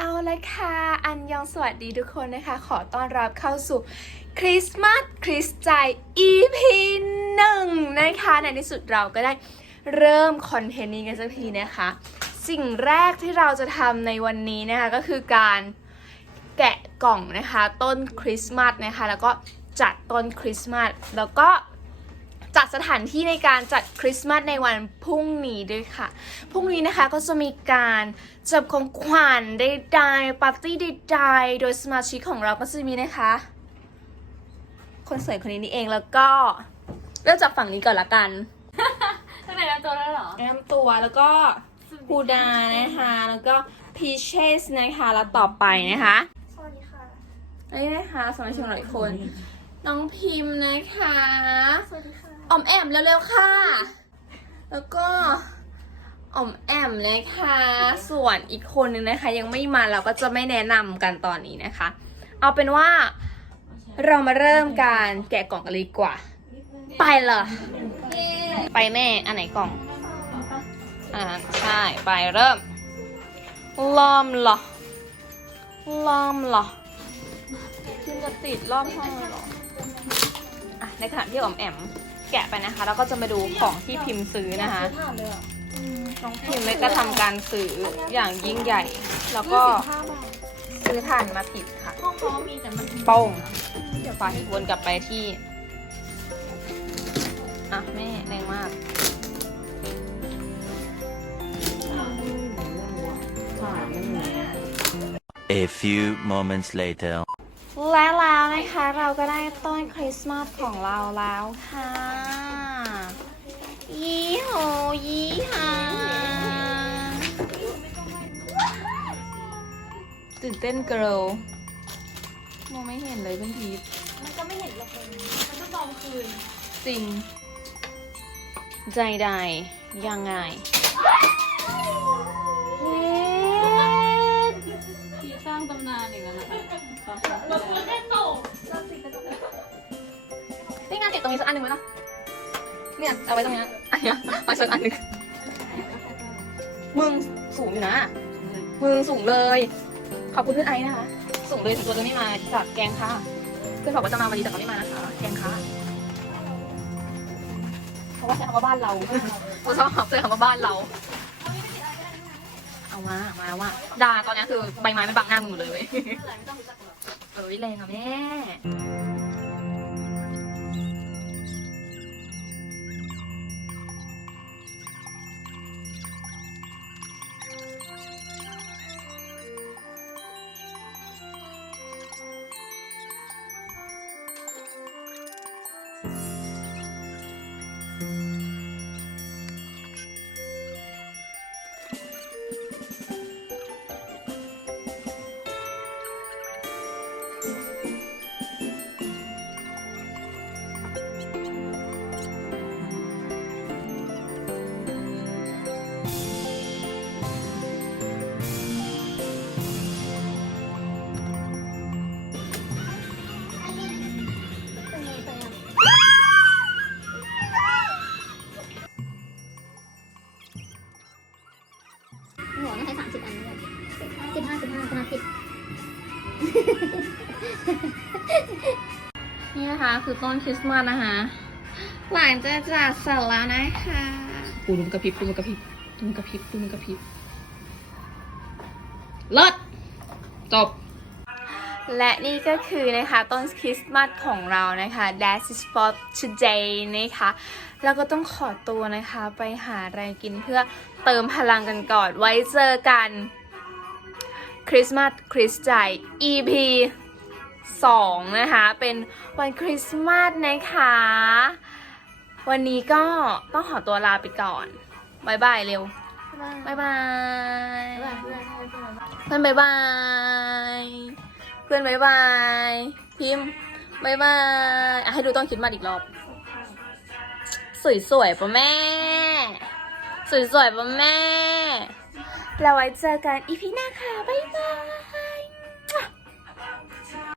เอาละค่ะ อันยองสวัสดีทุกคนนะคะ ขอต้อนรับเข้าสู่คริสต์มาสคริสต์ใจ EP หนึ่งนะคะ ในที่สุดเราก็ได้เริ่มคอนเทนต์นี้กันสักทีนะคะ สิ่งแรกที่เราจะทำในวันนี้นะคะ ก็คือการแกะกล่องนะคะ ต้นคริสต์มาสนะคะ แล้วก็จัดต้นคริสต์มาสแล้วก็ จัดสถานที่ในการจัดคริสต์มาสในวันพรุ่งนี้ด้วยค่ะ พรุ่งนี้นะคะก็จะมีการจับของขวัญใดๆปาร์ตี้ใดๆโดยสมาชิกของเราก็จะมีนะคะ คนสวยคนนี้นี่เองแล้วก็เริ่มจากฝั่งนี้ก่อนละกันตั้งแต่นั้นตัวแล้วเหรอแนะนำตัวแล้วก็ฮูดานะคะแล้วก็พีเชสนะคะแล้วต่อไปนะคะสวัสดีค่ะนี่นะคะสมาชิกหลายคน น้องพิมพ์นะคะ สวัสดีค่ะ ออมแอมเร็วๆค่ะ แล้วก็ออมแอมนะคะ ส่วนอีกคนนึงนะคะ ยังไม่มาเราก็จะไม่แนะนำกันตอนนี้นะคะ เอาเป็นว่าเรามาเริ่มการแกะกล่องกันเลยดีกว่า ไปเลยไปแม่ อันไหนกล่อง อ่า ใช่ ไปเริ่มเริ่มเหรอเริ่มเหรอคุณจะติดรอบห้องเลยเหรอ อะ ในขณะที่ออมแอม แกะไปนะคะ แล้วก็จะมาดูของที่พิมพ์ซื้อนะคะ ผ่านเลยเหรอน้องพิมพ์เลยจะทำการซื้ออย่างยิ่งใหญ่ แล้วก็ห้าบาทซื้อถ่านมาผิดค่ะ ห้องเขามีแต่มันโป้งเดี๋ยวไปวนกลับไปที่ อะ แม่แรงมาก A few moments later. และแล้วนะคะเราก็ได้ต้นคริสต์มาสของเราแล้วค่ะยี่โหยี่หาตื่นเต้นเกิร์ลมองไม่เห็นเลยเพื่อนพีทมันก็ไม่เห็นหรอกเลยมันก็ตอนคืน จริง ใจใดยังไง ติดตรงนี้สักอันหนึ่งไหมล่ะเนี่ยเอาไว้ตรงนี้นะอันเนี้ยเอาสักอันหนึ่งมึงสูงอยู่นะ มึงสูงเลย ขอบคุณเพื่อนไอซ์นะคะ สูงเลยถึงตัวจะไม่มาจากแกงค่ะ เพื่อนบอกว่าจะมาวันนี้แต่ก็ไม่มานะคะ แกงค่ะเพราะว่าใช้คำว่าบ้านเราเราชอบใช้คำว่าบ้านเรา เอามาเอามาว่าดาตอนนี้คือใบไม้มันบังหน้ามึงหมดเลยเว้ยเอ้ยแรงอะแม่ คะคือต้นคริสต์มาสนะคะ หลังจะจัดเสร็จแล้วนะคะปูดุมกระพริบปูดุมกระพริบปูดุมกระพริบปูดุมกระพริบเลิศจบ และนี่ก็คือนะคะต้นคริสต์มาสของเรานะคะ That is for today นะคะแล้วก็ต้องขอตัวนะคะ ไปหาอะไรกินเพื่อเติมพลังกันก่อนไว้เจอกันคริสต์มาสคริสต์ใจ EP 2 นะคะ เป็นวันคริสต์มาสนะคะ วันนี้ก็ต้องขอตัวลาไปก่อนบายบายเร็วบายบายเพื่อนบายบายเพื่อนบายบายพิมพ์บายบายอะให้ดูต้นคริดมาอีกรอบ สวยๆปะแม่ สวยๆปะแม่ เราไว้เจอกันอีพีหน้าค่ะ บ๊ายบาย